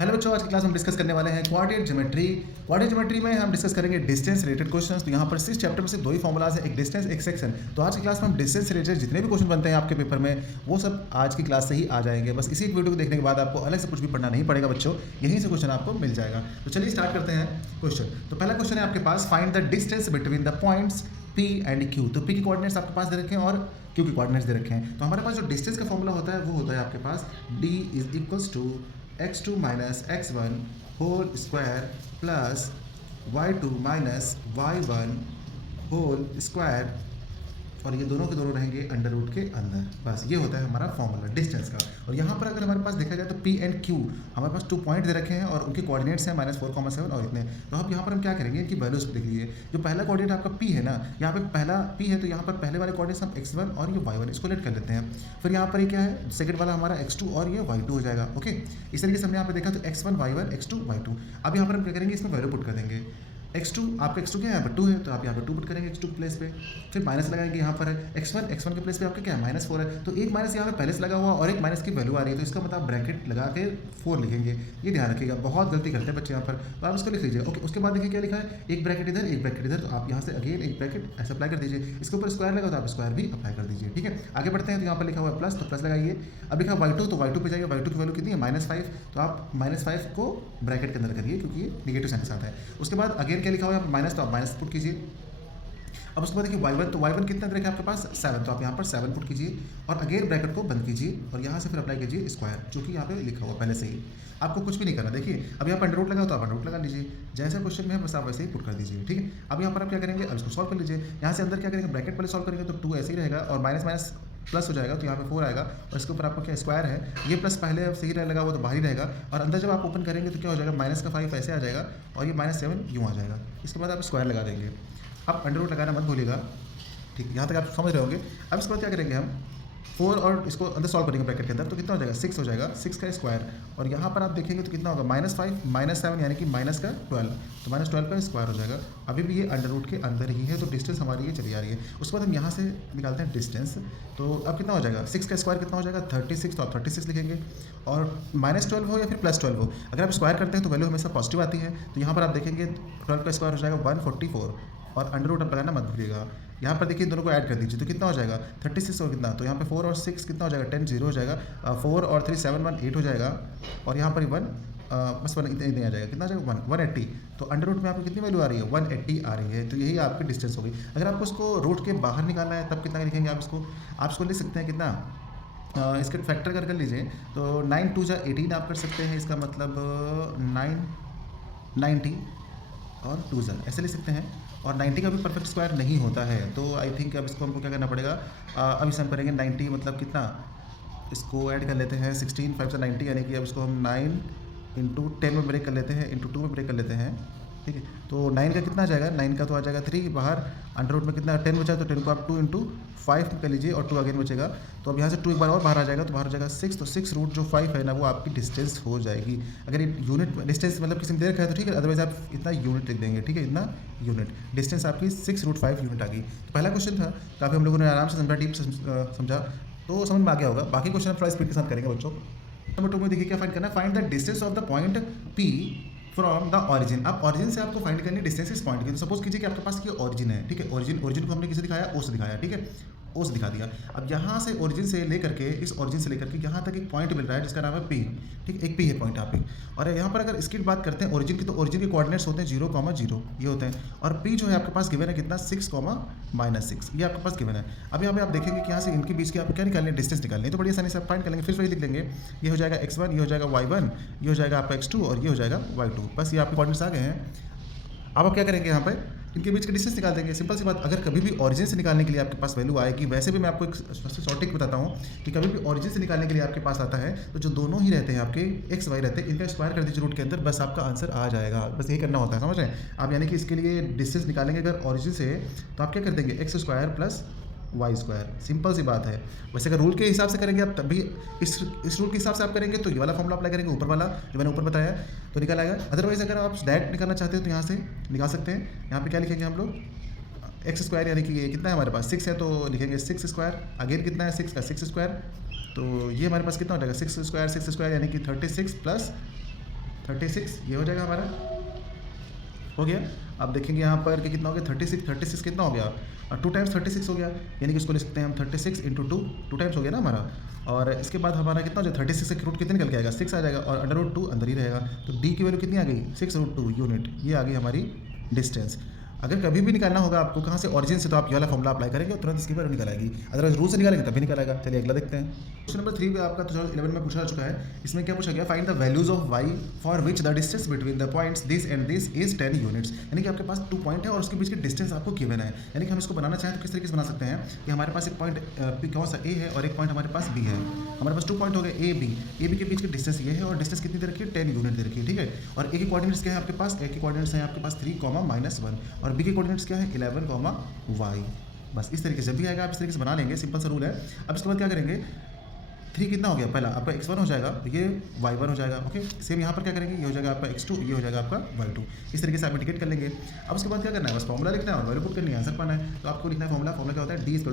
Hello बच्चों, आज की क्लास में डिस्कस करने वाले हैं क्वाड्रेटिक ज्योमेट्री। क्वाड्रेटिक ज्योमेट्री में हम डिस्कस करेंगे डिस्टेंस रिलेटेड क्वेश्चंस। तो यहाँ पर 6 चैप्टर में से 2 ही फॉर्मुलाज है, एक डिस्टेंस एक सेक्शन। तो आज की क्लास में हम डिस्टेंस से रिलेटेड जितने भी क्वेश्चन बनते हैं आपके पेपर में वो सब आज की क्लास से ही आ जाएंगे। बस इसी एक वीडियो को देखने के बाद आपको अलग से कुछ भी पढ़ना नहीं पड़ेगा बच्चों, यहीं से क्वेश्चन आपको मिल जाएगा। तो चलिए स्टार्ट करते हैं क्वेश्चन। तो पहला क्वेश्चन है आपके पास, find the distance between the points P and Q। तो P के कोऑर्डिनेट्स आपके पास दे रखे हैं और Q के कोऑर्डिनेट्स दे रखे हैं। तो हमारे पास जो डिस्टेंस का फॉर्मूला होता है वो होता है आपके पास D is equals to x2 minus x1 whole square plus y2 minus y1 whole square, और ये दोनों के दोनों रहेंगे अंडर रूट के अंदर। बस ये होता है हमारा फॉर्मूला डिस्टेंस का। और यहाँ पर अगर हमारे पास देखा जाए तो P एंड Q हमारे पास 2 पॉइंट दे रखे हैं और उनके कोऑर्डिनेट्स हैं -4,7 और इतने। तो अब यहाँ पर हम क्या करेंगे, इनकी वैल्यूज देख लीजिए। जो पहला कोऑर्डिनेट आपका P है ना, यहाँ पे पहला P है तो यहाँ पर पहले वाले कोऑर्डिनेट्स हम x1 और ये y1 इसको लेट कर लेते हैं। फिर यहाँ पर ये क्या है, सेकंड वाला हमारा x2 और ये y2 हो जाएगा। ओके, इस तरीके से हमने यहाँ पे देखा तो x1 y1 x2 y2। अब यहाँ पर हम क्या करेंगे, इसमें वैल्यू पुट कर देंगे। x2 आपका x2 क्या है, यहाँ पर 2 है तो आप यहाँ पर 2 पुट करेंगे x2 के प्लेस पे। फिर माइनस लगाएंगे, यहाँ पर है x1 के प्लेस पे आपका क्या है -4 है, तो एक माइनस यहाँ पे पहले से लगा हुआ और एक माइनस की वैल्यू आ रही है, तो इसका मतलब ब्रैकेट लगा के 4 लिखेंगे। ये ध्यान रखिएगा, बहुत गलती करते हैं बच्चे यहाँ पर, तो आप इसको लिख लीजिए। ओके, उसके बाद देखिए क्या लिखा है, एक ब्रैकेट इधर एक ब्रैकेट इधर, तो आप यहाँ से अगेन एक ब्रैकेट ऐसे अप्लाई कर दीजिए। इसके ऊपर स्क्वायर लगा तो आप स्क्वायर भी अप्लाई कर दीजिए। ठीक है, आगे बढ़ते हैं। तो यहाँ पर लिखा हुआ है प्लस, तो प्लस लगाइए। अब लिखा y2 तो y2 पे जाइए, y2 की वैल्यू कितनी है -5, तो आप -5 को ब्रैकेट के अंदर करिए क्योंकि ये निगेटिव साइन के साथ है। उसके बाद अगेन क्या लिखा हुआ है माइनस, तो आप माइनस पुट कीजिए। अब उसके बाद देखिए y1, तो y1 कितना दे रखा है आपके पास 7, तो आप यहाँ पर 7 पुट कीजिए और अगेन ब्रैकेट को बंद कीजिए और यहाँ से फिर अप्लाई कीजिए स्क्वायर, जो कि यहाँ पे लिखा हुआ पहले से ही। आपको कुछ भी नहीं करना। देखिए अब यहाँ पर अंडर रूट लगा तो आप अंडर रूट लगा लीजिए, जैसा क्वेश्चन में है बस आप वैसे ही पुट कर दीजिए। ठीक है, अब यहाँ पर आप क्या करेंगे, अब इसको सॉल्व कर लीजिए। यहाँ से अंदर क्या करेंगे, ब्रैकेट पहले सॉल्व करेंगे तो 2 ऐसे ही रहेगा और माइनस माइनस प्लस हो जाएगा, तो यहाँ पे 4 आएगा और इसके ऊपर आपको क्या स्क्वायर है, ये प्लस पहले सही लगा वो तो बाहर ही रहेगा और अंदर जब आप ओपन करेंगे तो क्या हो जाएगा, माइनस का 5 ऐसे आ जाएगा और ये -7 यूँ आ जाएगा। इसके बाद आप स्क्वायर लगा देंगे। अब अंडर रूट लगाना मत भूलिएगा। ठीक है, यहाँ तक आप समझ रहे होंगे। अब इसके बाद क्या करेंगे, हम 4 और इसको अंदर सॉल्व करेंगे ब्रैकेट के अंदर, तो कितना हो जाएगा 6 हो जाएगा, 6 का स्क्वायर। और यहाँ पर आप देखेंगे तो कितना होगा -5 -7 यानी कि -12, तो -12 का स्क्वायर हो जाएगा। अभी भी ये अंडर रूट के अंदर ही है, तो डिस्टेंस हमारी ये चली आ रही है। उसके बाद हम यहाँ से निकालते हैं डिस्टेंस, तो अब कितना हो जाएगा, 6 का स्क्वायर कितना हो जाएगा 36, तो आप 36 लिखेंगे। और -12 हो या फिर +12 हो, अगर आप स्क्वायर करते हैं तो वैल्यू हमेशा पॉजिटिव आती है। तो यहाँ पर आप देखेंगे 12 का स्क्वायर हो जाएगा 144 और अंडर रूट आप लगाना मत भूलिएगा। यहाँ पर देखिए दोनों को ऐड कर दीजिए तो कितना हो जाएगा 36 और कितना, तो यहाँ पे 4 और 6 कितना हो जाएगा 10 0 हो जाएगा, 4 और 3 7 1 8 हो जाएगा और यहाँ पर 1 बस 1 इतने आ जाएगा, कितना आ जाएगा 180। तो अंडर रूट में आपको कितनी वैल्यू आ रही है 180 आ रही है, तो यही आपकी डिस्टेंस होगी। अगर आपको इसको रूट के बाहर निकालना है तब कितना लिखेंगे, आप इसको लिख सकते हैं कितना, इसके फैक्टर कर लीजिए तो 9 2 18 आप कर सकते हैं, इसका मतलब 90 और 2 ऐसे लिख सकते हैं। और 90 का भी परफेक्ट स्क्वायर नहीं होता है, तो आई थिंक अब इसको हमको क्या करना पड़ेगा, अब इसे हम करेंगे 90 मतलब कितना, इसको ऐड कर लेते हैं 16 5 से 90 यानी कि अब इसको हम 9 इंटू 10 में ब्रेक कर लेते हैं, इंटू 2 में ब्रेक कर लेते हैं। ठीक है, तो 9 का कितना आ जाएगा, 9 का तो आ जाएगा 3 बाहर, अंडर रूट में कितना 10 बचा, तो 10 को आप 2 इंटू 5 कर लीजिए और 2 अगेन बचेगा, तो अब यहाँ से 2 एक बार और बाहर आ जाएगा तो बाहर हो जाएगा 6, तो 6 रूट जो 5 है ना वो आपकी डिस्टेंस हो जाएगी। अगर यूनिट डिस्टेंस मतलब किसी में दे रखा है तो ठीक है, अदरवाइज आप इतना यूनिट लिख देंगे। ठीक है, इतना यूनिट डिस्टेंस आपकी 6 रूट 5 यूनिट आ गई। तो पहला क्वेश्चन था, काफ़ी हम लोगों ने आराम से समझा, डीप समझा, तो समझ में आ गया होगा। बाकी क्वेश्चन आप थोड़ा स्पीड के साथ करेंगे बच्चों। नंबर 2 में देखिए क्या फाइंड करना है, find the distance of the point P from the origin. अब ऑरिजिन से आपको फाइंड करनी है डिस्टेंस इस पॉइंट की। तो सपोज कीजिए कि आपके पास ये ऑरिजिन है। ठीक है, ओरिजिन को हमने किसे दिखाया, ओ से दिखाया। ठीक है, ओ से दिखा दिया। अब यहाँ से ओरिजिन से लेकर के इस ओरिजिन से लेकर के यहाँ तक एक पॉइंट मिल रहा है जिसका नाम है P। ठीक, एक P है पॉइंट यहाँ पे। और यहाँ पर अगर इसकी बात करते हैं ओरिजिन की, तो ओरिजिन के कोऑर्डिनेट्स होते हैं 0, 0 ये होते हैं, और P जो है आपके पास गिवन है कितना 6, -6 ये आपके पास गिवन है। अब यहाँ पे आप देखेंगे कि यहाँ से इनके बीच की आपको क्या निकालनी है, डिस्टेंस निकालनी है, तो बड़ी आसानी से आप फाइंड कर लेंगे। फिर वही लिख लेंगे, ये हो जाएगा x1, ये हो जाएगा y1, ये हो जाएगा आपका x2 और ये हो जाएगा y2। बस ये आपके कोऑर्डिनेट्स आ गए हैं। अब आप क्या करेंगे, यहाँ पर इनके बीच का डिस्टेंस निकाल देंगे। सिंपल सी बात, अगर कभी भी ऑरिजिन से निकालने के लिए आपके पास वैल्यू आएगी, वैसे भी मैं आपको एक शॉर्ट ट्रिक बताता हूँ कि कभी भी ऑरिजिन से निकालने के लिए आपके पास आता है तो जो दोनों ही रहते हैं आपके x y रहते हैं, इनका स्क्वायर कर दीजिए रूट के अंदर, बस आपका आंसर आ जाएगा। बस यही करना होता है, समझ रहे हैं आप। यानी कि इसके लिए डिस्टेंस निकालेंगे अगर ऑरिजिन से, तो आप क्या कर देंगे x² plus Y square, simple सी बात है। वैसे अगर रूल के हिसाब से करेंगे आप, तब भी इस रूल के हिसाब से आप करेंगे तो ये वाला फॉर्मूला अप्लाई करेंगे, ऊपर वाला जो मैंने ऊपर बताया तो निकल आएगा। अदरवाइज अगर आप डायरेक्ट निकालना चाहते हो तो यहाँ से निकाल सकते हैं। यहाँ पे क्या लिखेंगे हम लोग, x² यानी कि ये कितना है हमारे पास 6 है, तो लिखेंगे 6²। अगेन कितना है 6 का 6², तो ये हमारे पास कितना हो जाएगा 6² यानी कि 36 प्लस 36 ये हो जाएगा हमारा, हो गया। अब देखेंगे यहाँ पर कि कितना हो गया 36 कितना हो गया, 2 टाइम्स 36 हो गया, यानी कि इसको लिख सकते हैं हम 36 इंटू 2 टाइम्स हो गया ना हमारा। और इसके बाद हमारा कितना हो जाए 36 से रूट कितने निकल के आएगा 6 आ जाएगा, और अंडर रूट 2 अंदर ही रहेगा। तो डी की वैल्यू कितनी आ गई 6√2 यूनिट, ये आ गई हमारी डिस्टेंस। अगर कभी भी निकालना होगा आपको कहाँ से ऑरिजिन से, तो आप ये वाला फॉर्मूला अप्लाई करेंगे और तुरंत इसकी वैल्यू निकल आएगी, अदरवाइज रूल से निकालेंगे तभी निकल आएगा। चलिए अगला देखते हैं। क्वेश्चन नंबर 3 पे आपका 2011 में पूछा चुका है। इसमें क्या पूछा गया, find the values of y for which the distance between the points this and this is 10 units. यानी कि आपके पास 2 पॉइंट है और उसके बीच की डिस्टेंस आपको गिवन है। यानी कि हम इसको बनाना चाहें तो किस तरीके से बना सकते हैं कि हमारे पास एक पॉइंट कौन सा a है और एक पॉइंट हमारे पास b है। हमारे पास 2 पॉइंट हो गए a b के बीच की डिस्टेंस ये है और डिस्टेंस कितनी दे रखी है 10 यूनिट दे रखी है, ठीक है। और a के कोऑर्डिनेट्स क्या है आपके पास, a के कोऑर्डिनेट्स हैं आपके पास 3, -1 और b के कोऑर्डिनेट्स क्या है 11, y। बस इस तरीके से जब भी आएगा आप इस तरीके से बना लेंगे, सिंपल सा रूल है। अब इसके बाद क्या करेंगे, 3 कितना हो गया, पहला आपका x1 हो जाएगा, ये y1 हो जाएगा, ओके। सेम यहाँ पर क्या करेंगे, ये हो जाएगा आपका x2, ये हो जाएगा आपका y2। इस तरीके से आप इंडिकेट कर लेंगे। अब उसके बाद क्या करना है, बस फॉर्मूला लिखना है और वैल्यू पुट करनी है, आंसर पाना है। तो आपको लिखना है फॉर्मूला क्या होता है, d =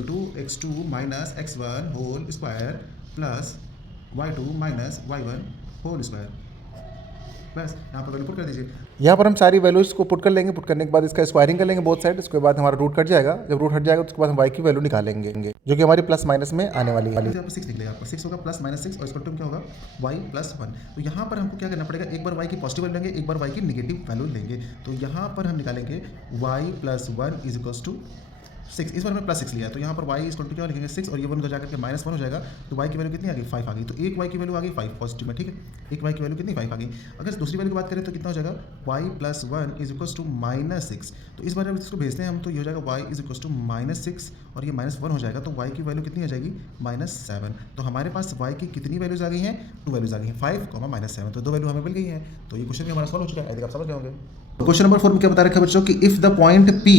x2 - x1 whole square plus y2 - y1 whole square. बस यहाँ पर वैल्यू पुट कर दीजिए। यहाँ पर हम सारी वैल्यूज़ को पुट कर लेंगे, पुट करने के बाद इसका स्क्वायरिंग कर लेंगे बोथ साइड। उसके बाद हमारा रूट कट जाएगा, जब रूट हट जाएगा तो उसके बाद हम y की वैल्यू निकालेंगे जो कि हमारी प्लस माइनस में आने वाली है। यहाँ पर 6 निकलेगा, आपका 6 होगा +-6 और इसका टर्म क्या होगा y + 1। तो यहाँ पर हमको क्या करना पड़ेगा, एक बार y की पॉजिटिव वैल्यू लेंगे, एक बार y की नेगेटिव वैल्यू लेंगे। तो यहाँ पर हम निकालेंगे y + 1 = 6। इस बार में +6 लिया, तो यहाँ पर y = क्या लिखेंगे 6 और ये 1 उधर जाकर के -1 हो जाएगा। तो y की वैल्यू कितनी आ गई 5 आ गई। तो एक y की वैल्यू आ गई 5 पॉजिटिव में, ठीक है। एक y की वैल्यू कितनी 5 आ गई। अगर दूसरी वैल्यू की बात करें तो कितना हो जाएगा y + 1 = -6। तो इस बार जब इसको भेजते हैं हम तो ये हो जाएगा y = -6 और ये -1 हो जाएगा। तो y की वैल्यू कितनी आ जाएगी -7। तो हमारे पास y की कितनी वैल्यूज आ गई हैं, 2 वैल्यूज आ गई हैं, 5, -7। तो 2 वैल्यू हमें मिल गई हैं। तो ये क्वेश्चन भी हमारा सॉल्व हो चुका है, आई थिंक आप समझ गए होंगे। क्वेश्चन नंबर 4 में क्या बता रखा है बच्चों कि if the point P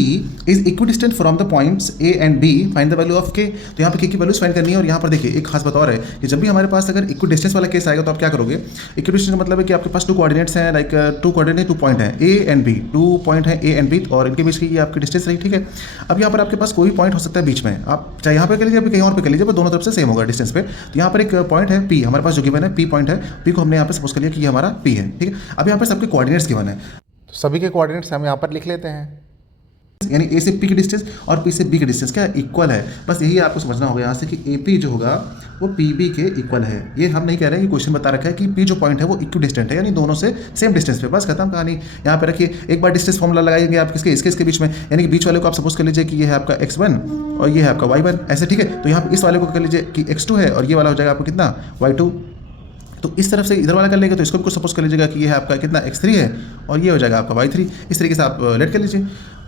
is equidistant from the points A and B find the value of K। तो यहाँ पे K की वैल्यूज फाइंड करनी है। और यहाँ पर देखिए एक खास बात और है कि जब भी हमारे पास अगर इक्विडिस्टेंस वाला केस आएगा तो आप क्या करोगे, इक्विडिस्टेंस का मतलब है कि आपके पास 2 कोऑर्डिनेट्स हैं, लाइक 2 कोऑर्डिनेट 2 पॉइंट हैं A एंड B, 2 पॉइंट हैं A एंड B और इनके बीच की ये आपकी डिस्टेंस रही, ठीक है। अब यहाँ पर आपके पास कोई पॉइंट हो सकता है बीच में, आप चाहे यहाँ पे कर लीजिए, कहीं और पे कर लीजिए, पर दोनों तरफ से सेम होगा डिस्टेंस पे। तो यहाँ पर एक पॉइंट है P, हमारे पास जो गिवन है P पॉइंट है, P को हमने यहाँ पे सपोज कर लिया कि ये हमारा P है, ठीक है। अब यहाँ पर सबके कोऑर्डिनेट्स गिवन है, तो सभी के कोऑर्डिनेट्स हम यहाँ पर लिख लेते हैं। यानी A से P की डिस्टेंस और P से B की डिस्टेंस क्या इक्वल है। बस यही आपको समझना होगा यहाँ से कि AP जो होगा वो PB के इक्वल है। ये हम नहीं कह रहे हैं कि क्वेश्चन बता रखा है कि P जो पॉइंट है वो इक्विडिस्टेंट है, यानी दोनों से सेम डिस्टेंस पे, बस खत्म कहानी। यहाँ पे रखिए एक बार डिस्टेंस फॉर्मूला लगाएंगे आप किसके, इसके बीच में, यानी कि बीच वाले को आप सपोज कर लीजिए कि ये है आपका x1 और ये है आपका y1, ऐसे, ठीक है। तो यहाँ पर इस वाले को कर लीजिए कि x2 है और ये वाला हो जाएगा आपको कितना y2। तो इस तरफ से इधर वाला कर लेंगे तो इसको भी कुछ सपोज कर लीजिएगा कि ये है आपका कितना x3 है और ये हो जाएगा आपका y3। इस तरीके से आप लेट कर लीजिए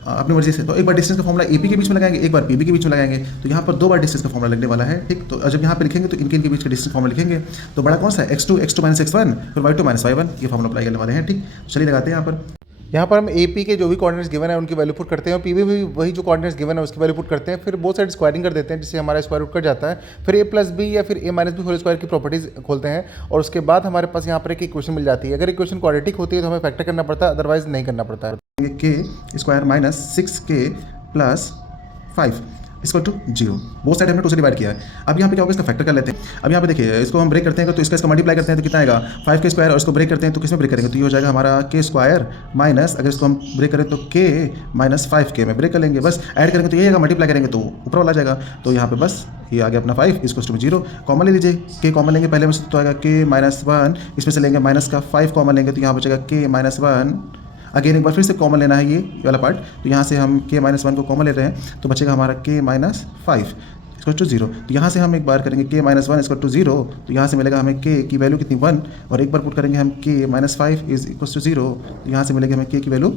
अपनी मर्जी से। तो एक बार डिस्टेंस का फॉर्मूला AP के बीच में लगाएंगे, एक बार PB के बीच में लगाएंगे। तो यहाँ पर 2 बार डिस्टेंस का फॉर्मूला लगने वाला है, ठीक। तो जब यहाँ पे लिखेंगे तो इनके बीच का डिस्टेंस फॉर्मूला लिखेंगे। तो बड़ा कौन सा है x2 - x1 फिर y2 - y1, ये फॉर्मूला अप्लाई करने वाले हैं, ठीक। चलिए लगाते हैं यहाँ पर। यहाँ पर हम AP के जो भी कोऑर्डिनेट्स गिवन है उनकी वैल्यू पुट करते हैं और PB भी वही जो कोऑर्डिनेट्स गिवन है उसकी वैल्यू पुट करते हैं। फिर बोथ साइड स्क्वायरिंग कर देते हैं जिससे हमारा स्क्वायर रूट कट जाता है। फिर A + B या फिर A - B होल स्क्वायर की प्रॉपर्टीज खोलते हैं और उसके बाद हमारे पास यहाँ पर एक इक्वेशन मिल जाती है। अगर इक्वेशन क्वाड्रेटिक होती है तो हमें फैक्टर करना पड़ता है, अदरवाइज नहीं करना पड़ता है। k² - 6k + 5 = 0। बोथ साइड हमने 2 से डिवाइड किया है। अब यहाँ पे क्या होगा, इसका फैक्टर कर लेते हैं। अब यहाँ पे देखिए इसको हम ब्रेक करते हैं तो इसका मल्टीप्लाई करते हैं तो कितना आएगा 5k² और इसको ब्रेक करते हैं तो किस में ब्रेक करेंगे, तो ये हो जाएगा हमारा k² माइनस, अगर इसको हम ब्रेक करें तो k - 5k में ब्रेक कर लेंगे। बस ऐड करेंगे तो ये आएगा, मल्टीप्लाई करेंगे तो ऊपर वाला जाएगा। तो यहाँ पे बस ये आ गया अपना 5 = 0। कॉमन ले लीजिए, k कॉमन लेंगे पहले में तो आएगा k - 1, इसमें से लेंगे माइनस का 5 कॉमन लेंगे तो यहाँ बचेगा k - 1। अगेन एक बार फिर से कॉमन लेना है ये वाला पार्ट, तो यहाँ से हम k - 1 को कॉमन ले रहे हैं तो बचेगा हमारा k - 5 = 0। तो यहाँ से हम एक बार करेंगे k - 1 = 0, तो यहाँ से मिलेगा हमें k की वैल्यू कितनी 1 और एक बार पुट करेंगे हम k - 5 = 0, तो यहाँ से मिलेगी हमें k की वैल्यू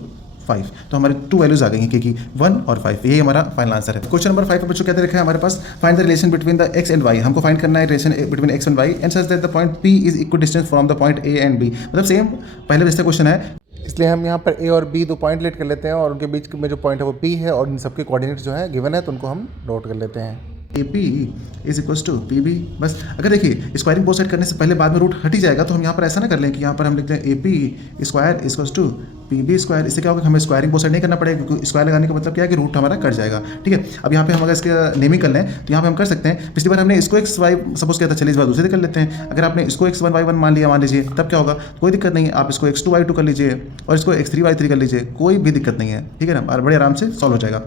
5। तो हमारी 2 वैल्यूज आ गई हैं k की 1 और 5। यही हमारा फाइनल आंसर है। क्वेश्चन नंबर 5 पर बच्चों क्या दे रखा है हमारे पास, find the relation between the x and y। हमको फाइंड करना है relation between x and y and such that the point P is equidistant from the point A and B। मतलब सेम पहले जैसे क्वेश्चन है, इसलिए हम यहाँ पर A और B 2 पॉइंट लेट कर लेते हैं और उनके बीच में जो पॉइंट है वो P है और इन सबके कोऑर्डिनेट्स जो है गिवन है तो उनको हम नोट कर लेते हैं। A P is equal to P B. बस अगर देखिए स्क्वायरिंग बोथ साइड करने से पहले बाद में रूट हट ही जाएगा, तो हम यहाँ पर ऐसा ना कर लें कि यहाँ पर हम लिखते हैं A P square equal to P B square. इससे क्या होगा, हमें स्क्वायरिंग बोथ साइड नहीं करना पड़ेगा, क्योंकि स्क्वायर लगाने का मतलब क्या है कि रूट हमारा कट जाएगा। ठीक है, अब यहाँ पे हम अगर इसका नेमिंग कर लें तो यहाँ पे हम कर सकते हैं, पिछली बार हमने इसको एक्स वाई सपोज किया था, चलिए इस बार दूसरे कर लेते हैं। अगर आपने इसको एक्स वन वाई वन मान लिया, मान लीजिए, तब क्या होगा, कोई दिक्कत नहीं है, आप इसको एक्स टू वाई टू कर लीजिए और इसको एक्स थ्री वाई थ्री कर लीजिए, कोई भी दिक्कत नहीं है। ठीक है ना, और बड़े आराम से सॉल्व हो जाएगा।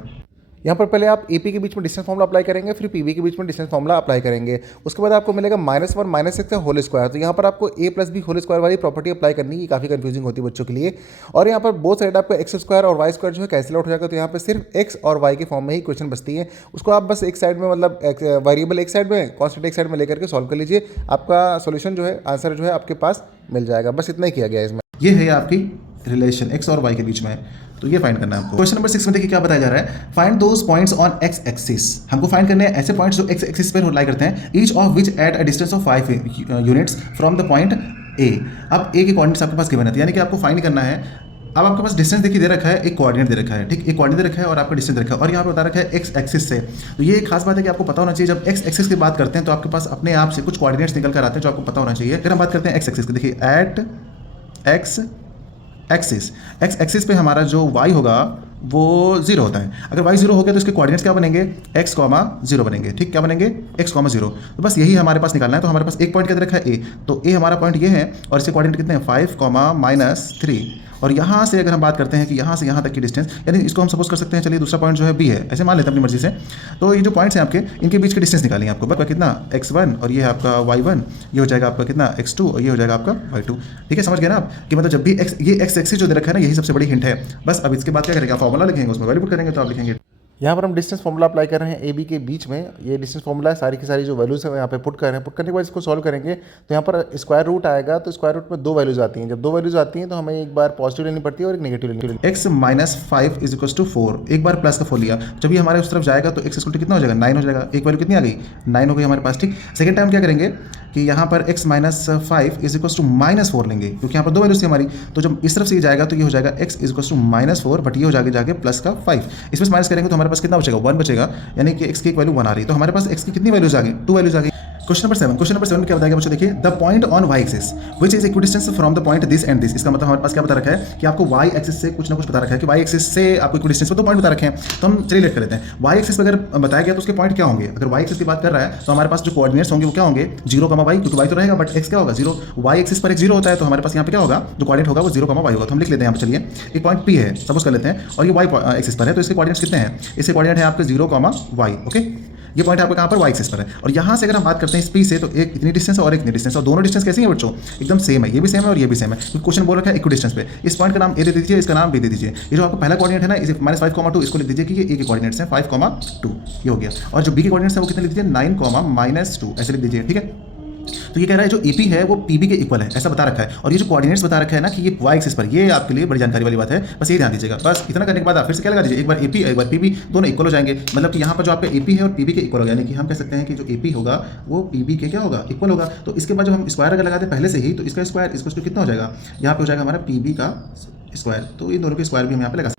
यहाँ पर पहले आप AP के बीच में डिस्टेंस फॉर्मूला अप्लाई करेंगे, फिर PB के बीच में डिस्टेंस फॉर्मूला अप्लाई करेंगे। उसके बाद आपको मिलेगा -1 -x का होल स्क्वायर। तो यहाँ पर आपको a + b होल स्क्वायर वाली प्रॉपर्टी अप्लाई करनी है, काफ़ी कंफ्यूजिंग होती है बच्चों के लिए। और यहाँ पर बोथ साइड आपका x स्क्वायर और y स्क्वायर जो है कैंसिल आउट हो जाएगा, तो यहाँ पर सिर्फ x और y के फॉर्म में ही क्वेश्चन बचती है। उसको आप बस एक साइड में, मतलब वेरिएबल एक साइड में, कॉन्स्टेंट एक साइड में लेकर के सॉल्व कर लीजिए, आपका सोल्यूशन जो है, आंसर जो है आपके पास मिल जाएगा। बस इतना ही किया गया है इसमें। ये है आपकी रिलेशन x और y के बीच में, तो ये फाइंड करना है आपको। क्वेश्चन नंबर 6 में देखिए क्या बताया जा रहा है, find those points on x axis. हमको फाइंड करने हैं ऐसे पॉइंट्स जो x एक्सिस पर लाई करते हैं, each of which at a distance of 5 units from the point a। अब a के कोऑर्डिनेट्स आपके पास गिवन है, यानी कि आपको फाइंड करना है। अब आपके पास डिस्टेंस देखिए दे रखा है, एक कोऑर्डिनेट दे रखा है, ठीक, एक कोऑर्डिनेट दे रखा है और आपका डिस्टेंस दे रखा है, और यहाँ पे बता रखा है x एक्सिस से। तो ये एक खास बात है कि आपको पता होना चाहिए, जब x एक्सिस की बात करते हैं तो आपके पास अपने आप से कुछ कोऑर्डिनेट्स निकल कर आते हैं जो आपको पता होना चाहिए। अगर हम बात करते हैं x एक्सिस की, देखिए एट x एक्सिस पे हमारा जो y होगा वो 0 होता है। अगर y 0 हो गया तो इसके कोऑर्डिनेट्स क्या बनेंगे, x, 0 बनेंगे। ठीक, क्या बनेंगे, x, 0। तो बस यही हमारे पास निकालना है। तो हमारे पास एक पॉइंट क्या दे रखा है a, तो a हमारा पॉइंट ये है और इसके कोऑर्डिनेट कितने हैं 5, -3। और यहाँ से अगर हम बात करते हैं कि यहाँ से यहाँ तक की डिस्टेंस, यानी इसको हम सपोज कर सकते हैं, चलिए दूसरा पॉइंट जो है b है, ऐसे मान लेते हैं अपनी मर्जी से। तो ये जो पॉइंट्स हैं आपके, इनके बीच की डिस्टेंस निकालेंगे आपको, बस कितना x1 और ये है आपका y1, ये हो जाएगा आपका कितना x2 और ये हो जाएगा आपका y2। ठीक है, समझ गए ना आप कि मतलब जब भी ये x एक्सिस जो दे रखा है ना, यही सबसे बड़ी हिंट है। बस अब इसके बाद क्या करेंगे, फॉर्मूला लिखेंगे, उसमें वैल्यू पुट करेंगे, तो आप लिखेंगे यहाँ पर हम डिस्टेंस फॉर्मूला अप्लाई कर रहे हैं AB के बीच में। ये डिस्टेंस फॉर्मूला है, सारी की सारी जो वैल्यूज है यहाँ पे पुट कर रहे हैं। पुट करने के बाद इसको सॉल्व करेंगे तो यहाँ पर स्क्वायर रूट आएगा, तो स्क्वायर रूट में 2 वैल्यूज आती हैं। जब 2 वैल्यूज आती हैं तो हमें एक बार पॉजिटिव लेनी पड़ती है और एक नेगेटिव लेनी पड़ती है। x - 5 = 4, एक बार प्लस का 4 लिया, जब ये हमारे उस तरफ जाएगा तो x कितना हो जाएगा, 9 हो जाएगा। एक वैल्यू कितनी आ गई, 9 हो गई हमारे पास। ठीक, सेकंड टाइम क्या करेंगे कि यहाँ पर x - 5 = -4 लेंगे, क्योंकि यहाँ पर 2 वैल्यूज थी हमारी। तो जब इस तरफ से ये जाएगा तो ये हो जाएगा x = -4, बट ये हो जाएगा जाके प्लस का 5। इसमें माइनस करेंगे तो हमारे पास कितना बचेगा, 1 बचेगा, यानी कि x की एक वैल्यू 1 आ रही है। तो हमारे पास x की कितनी वैल्यूज आ गई, 2 वैल्यूज आ गई। क्वेश्चन नंबर 7 में क्या बताएगा बच्चों, देखिए the point on y axis which is equidistance from the point this and this. इसका मतलब हमारे पास क्या बता रखा है कि आपको y एक्सिस से कुछ ना कुछ बता रखा है कि y एक्सिस से आपको इक्विडिस्टेंस पे 2 पॉइंट बता रखे हैं। तो हम चलिए लेट कर लेते हैं, y एक्सिस पे अगर बताया गया तो उसके पॉइंट क्या होंगे। अगर y एक्सिस की बात कर रहा है तो हमारे पास जो कोऑर्डिनेट्स होंगे वो क्या होंगे, 0, y, क्योंकि y तो रहेगा बट x क्या होगा 0। y एक्सिस पर एक 0 होता है, तो हमारे पास यहाँ पे क्या होगा, जो कोऑर्डिनेट होगा वो 0, y होगा। तो हम लिख लेते हैं यहाँ पे, चलिए एक पॉइंट p है सपोज कर लेते हैं, और ये y एक्सिस पर है, तो इसके कोऑर्डिनेट्स कितने हैं, इसके कोऑर्डिनेट है आपके 0, y। ओके, ये पॉइंट आपका कहाँ पर y एक्सिस पर है। और यहाँ से अगर हम बात करते हैं इस p से, तो एक इतनी डिस्टेंस और एक इतनी डिस्टेंस, और दोनों डिस्टेंस कैसी है बच्चों, एकदम सेम है, ये भी सेम है और ये भी सेम है। क्योंकि क्वेश्चन बोल रखा है इक्विडिस्टेंस पे। इस पॉइंट का नाम a दे दीजिए, इसका नाम b दे दीजिए। ये जो आपका पहला कोऑर्डिनेट है ना, इसे -5, 2, इसको लिख दीजिए कि ये a के कोऑर्डिनेट्स हैं 5, 2, ये हो गया। और जो b के कोऑर्डिनेट्स है वो कितने लिख दीजिए, 9, -2, ऐसे लिख दीजिए। ठीक है, तो ये कह रहा है जो AP है वो PB के इक्वल है, ऐसा बता रखा है। और ये जो कोऑर्डिनेट्स बता रखा है ना कि ये y एक्सिस पर, ये आपके लिए बड़ी जानकारी वाली बात है, बस ये ध्यान दीजिएगा। बस इतना करने के बाद आप फिर से क्या लगा दीजिए, एक बार AP एक बार PB, दोनों इक्वल हो जाएंगे। मतलब कि यहाँ पर जो आपका AP है और PB के इक्वल होगा, यानी कि हम कह सकते हैं कि जो AP होगा वो PB के क्या होगा, इक्वल होगा। तो इसके बाद जब हम स्क्वायर अगर लगाते पहले से ही, तो इसका स्क्वायर इसको कितना हो जाएगा, यहाँ पे हो जाएगा हमारा PB का स्क्वायर। तो इन दोनों के स्क्वायर भी हम यहाँ पे लगा।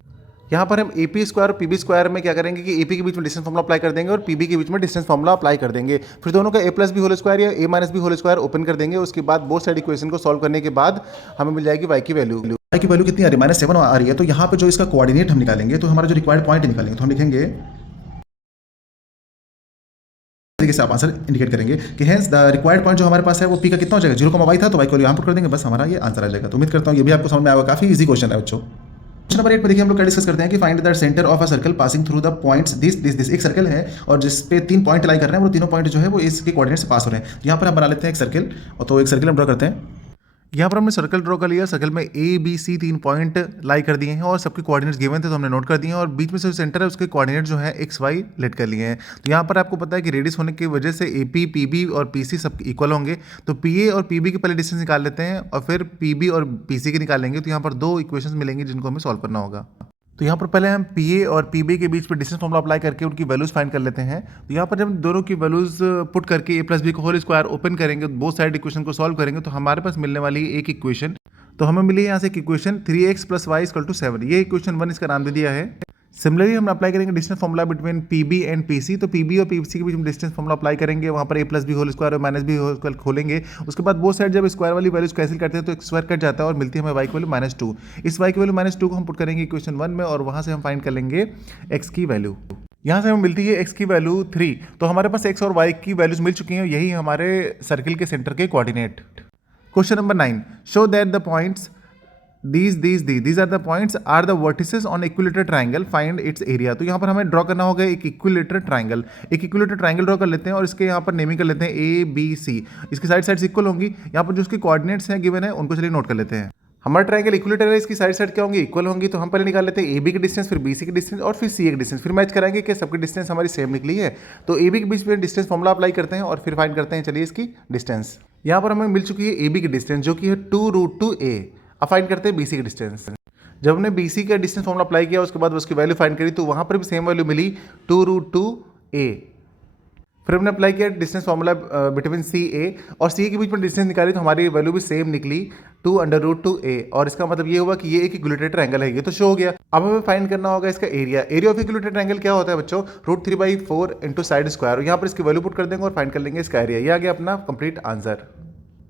यहाँ पर हम AP स्क्वायर और PB स्क्वायर में क्या करेंगे कि AP के बीच में डिस्टेंस फॉर्मूला अप्लाई कर देंगे और PB के बीच में डिस्टेंस फॉर्मूला अप्लाई कर देंगे। फिर दोनों का a + b होल स्क्वायर या a - b whole square open कर देंगे। उसके बाद बोथ साइड इक्वेशन को सॉल्व करने के बाद हमें मिल जाएगी y की वैल्यू। y की वैल्यू कितनी आ रही है, -7 आ रही है। तो यहाँ पे जो इसका कोऑर्डिनेट हम निकालेंगे, तो हमारा जो रिक्वायर्ड पॉइंट निकालेंगे, तो हम लिखेंगे तरीके से आप आंसर इंडिकेट करेंगे कि हेंस द रिक्वायर्ड पॉइंट जो हमारे पास है वो p का कितना हो जाएगा, 0, y था, तो y को यहाँ पुट कर देंगे, बस हमारा ये आंसर आ जाएगा। तो उम्मीद करता हूँ ये भी आपको समझ में आएगा, काफी इजी क्वेश्चन है बच्चों। क्वेश्चन नंबर 8 पे देखिए हम लोग क्या डिस्कस करते हैं कि find the centre of a circle passing through the points this. एक सर्कल है और जिस पे 3 पॉइंट लाई कर रहे हैं, वो तीनों पॉइंट जो है वो इसके कोऑर्डिनेट से पास हो रहे हैं। तो यहाँ पर हम बना लेते हैं एक सर्कल, और तो एक सर्कल हम ड्रॉ करते हैं। यहाँ पर हमने सर्कल ड्रॉ कर लिया, सर्कल में A B C 3 पॉइंट लाई कर दिए हैं और सबके कोऑर्डिनेट्स गिवन थे तो हमने नोट कर दिए हैं, और बीच में से सेंटर है उसके कोऑर्डिनेट जो है x y लेट कर लिए हैं। तो यहाँ पर आपको पता है कि रेडियस होने की वजह से AP PB और PC सब इक्वल होंगे, तो PA और PB के पहले डिस्टेंस निकाल लेते हैं और फिर PB और PC के निकालेंगे। तो यहाँ पर 2 इक्वेशंस मिलेंगी जिनको हमें सॉल्व करना होगा। तो यहाँ पर पहले हम PA और PB के बीच में डिस्टेंस फॉर्मूला अप्लाई करके उनकी वैल्यूज फाइंड कर लेते हैं। तो यहाँ पर जब दोनों की वैल्यूज पुट करके a + b को होल स्क्वायर ओपन करेंगे, बोथ साइड इक्वेशन को सॉल्व करेंगे, तो हमारे पास मिलने वाली एक इक्वेशन, तो हमें मिली यहाँ से एक इक्वेशन 3x + y = 7। ये इक्वेशन 1 इसका नाम दे दिया है। सिमिलरली हम अप्लाई करेंगे distance formula between P B and P C. तो पी बी और पी सी के बीच में डिस्टेंस फॉर्मूला अप्लाई करेंगे, वहाँ पर A plus B whole square और माइनस बी होल स्क्वायर खोलेंगे। उसके बाद वो साइड जब स्क्वायर वाली वैल्यूज कैंसिल करते हैं तो एक स्क्वायर कट जाता है और मिलती है हमें वाई की वैल्यू -2। इस वाई की वैल्यू -2 को हम पुट करेंगे इक्वेशन 1 में और वहाँ से हम फाइंड कर लेंगे एक्स की वैल्यू। यहाँ से हमें मिलती है एक्स की वैल्यू 3। तो हमारे पास एक्स और वाई की वैल्यूज मिल चुकी हैं, यही हमारे सर्किल के सेंटर के coordinate. Question number 9, show that the points these are the points are the vertices on equilateral triangle, find its area। तो यहाँ पर हमें ड्रॉ करना होगा एक इक्विलेटरल ट्राइंगल। एक इक्विलेटरल ट्राइंगल ड्रॉ कर लेते हैं और इसके यहाँ पर नेमिंग कर लेते हैं ए बी सी। इसकी साइड्स इक्वल होंगी। यहाँ पर जो उसके कोऑर्डिनेट्स हैं गिवन है उनको चलिए नोट कर लेते हैं। हमारा ट्राइंगल इक्विलेटरल है, इसकी साइड क्या होंगी, इक्वल होंगी। तो हम पहले निकाल लेते हैं ए बी की डिस्टेंस, फिर बी सी की डिस्टेंस और फिर सी ए की डिस्टेंस, फिर मैच कराएंगे कि सबकी डिस्टेंस हमारी सेम निकली है। तो ए बी के बीच में डिस्टेंस फॉर्मूला अप्लाई करते हैं और फिर फाइंड करते हैं चलिए इसकी डिस्टेंस। यहाँ पर हमें मिल चुकी है ए बी की डिस्टेंस जो कि है 2√2a। अब फाइंड करते हैं बी सी की डिस्टेंस। जब हमने बी सी का डिस्टेंस फॉर्मूला अप्लाई किया उसके बाद उसकी वैल्यू फाइंड करी तो वहाँ पर भी सेम वैल्यू मिली 2√2a। फिर हमने अप्लाई किया डिस्टेंस फॉर्मूला बिटवीन सी ए और सी ए के बीच में डिस्टेंस निकाली तो हमारी वैल्यू भी सेम निकली 2√2a। और इसका मतलब ये हुआ कि ये एक इक्विलेटरल ट्रायंगल है, ये तो शो हो गया। अब हमें फाइंड करना होगा इसका area. Area of equilateral triangle क्या होता है बच्चों, √3/4 इंटू साइड स्क्वायर। यहाँ पर इसकी वैल्यू पुट कर देंगे और फाइंड कर लेंगे इसका एरिया। ये आ गया अपना कंप्लीट आंसर।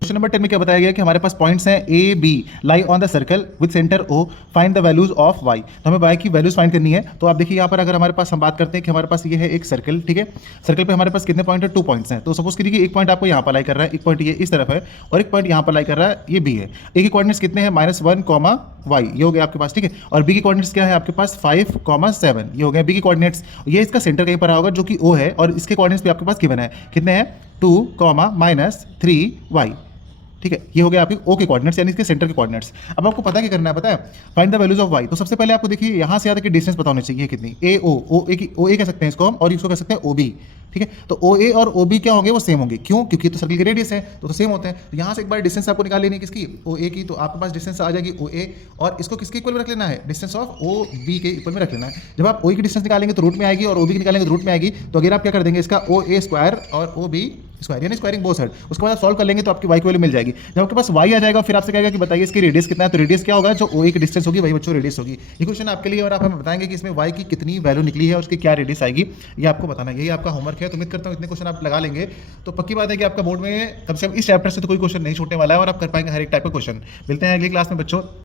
क्वेश्चन नंबर 10 में क्या बताया गया कि हमारे पास पॉइंट्स हैं A B lie on the circle with centre O, find the values of y. तो हमें वाई की वैल्यूज फाइंड करनी है। तो आप देखिए यहाँ पर अगर हमारे पास हम बात करते हैं कि हमारे पास ये है एक सर्कल, ठीक है। सर्कल पे हमारे पास कितने पॉइंट है, 2 पॉइंट्स हैं। तो सपोज करिए कि एक पॉइंट आपको यहाँ पर लाई कर रहा है, एक पॉइंट ये इस तरफ है और एक पॉइंट यहाँ पर लाई कर रहा है, ये बी है। ए के कोऑर्डिनेट्स कितने हैं, -1, y, ये हो गया आपके पास, ठीक है। और बी की कोऑर्डिनेट्स क्या है आपके पास 5, 7, ये हो गया बी की कोऑर्डिनेट्स। ये इसका सेंटर कहीं पर होगा जो कि ओ है और इसके कोऑर्डिनेट्स भी आपके पास गिवन है, कितने हैं 2, -3y, ठीक है। ये हो गया आपके ओ के कोऑर्डिनेट्स यानी इसके सेंटर के कोऑर्डिनेट्स। अब आपको पता क्या करना है, पता है, find the values of y. तो सबसे पहले आपको देखिए यहाँ से आगे की डिस्टेंस पता होनी चाहिए कितनी, ए ओ ए कह सकते हैं इसको हम और इसको कह सकते हैं ओ बी, ठीक है। तो ओ ए और ओ बी क्या होंगे, वो सेम होंगे। क्यों, क्योंकि तो सर्कल के रेडियस है तो सेम होते हैं। तो यहाँ से एक बार डिस्टेंस आपको निकाल लेनी है किसकी, ओ ए की। तो आपके पास डिस्टेंस आ जाएगी ओ ए और इसको किसके इक्वल में रख लेना है, डिस्टेंस ऑफ ओ बी के इक्वल में रख लेना है। जब आप ओ की डिस्टेंस निकालेंगे तो रूट में आएगी और ओ बी की निकालेंगे तो रूट में आएगी। तो अगर आप क्या कर देंगे इसका ओ ए स्क्वायर और ओ बी स्क्वायर यानी स्क्वायरिंग बोथ साइड, उसके बाद आप सॉल्व कर लेंगे तो आपकी वाई की वैल्यू मिल जाएगी। जब आपके पास वाई आ जाएगा फिर आपसे कहेगा कि बताइए इसकी रेडियस कितना है। तो रेडियस क्या होगा, जो ओ ए की डिस्टेंस होगी वही बच्चों रेडियस होगी। ये क्वेश्चन आपके लिए और आप हमें बताएंगे कि इसमें वाई की कितनी वैल्यू निकली है और उसकी क्या रेडियस आएगी, ये आपको बताना है। यही आपका होमवर्क है। तो उम्मीद करता हूँ इतने क्वेश्चन आप लगा लेंगे तो पक्की बात है कि आपका बोर्ड में कम से कम इस चैप्टर से तो कोई क्वेश्चन नहीं छूटने वाला है और आप कर पाएंगे हर एक टाइप का क्वेश्चन। मिलते हैं अगली क्लास में बच्चों।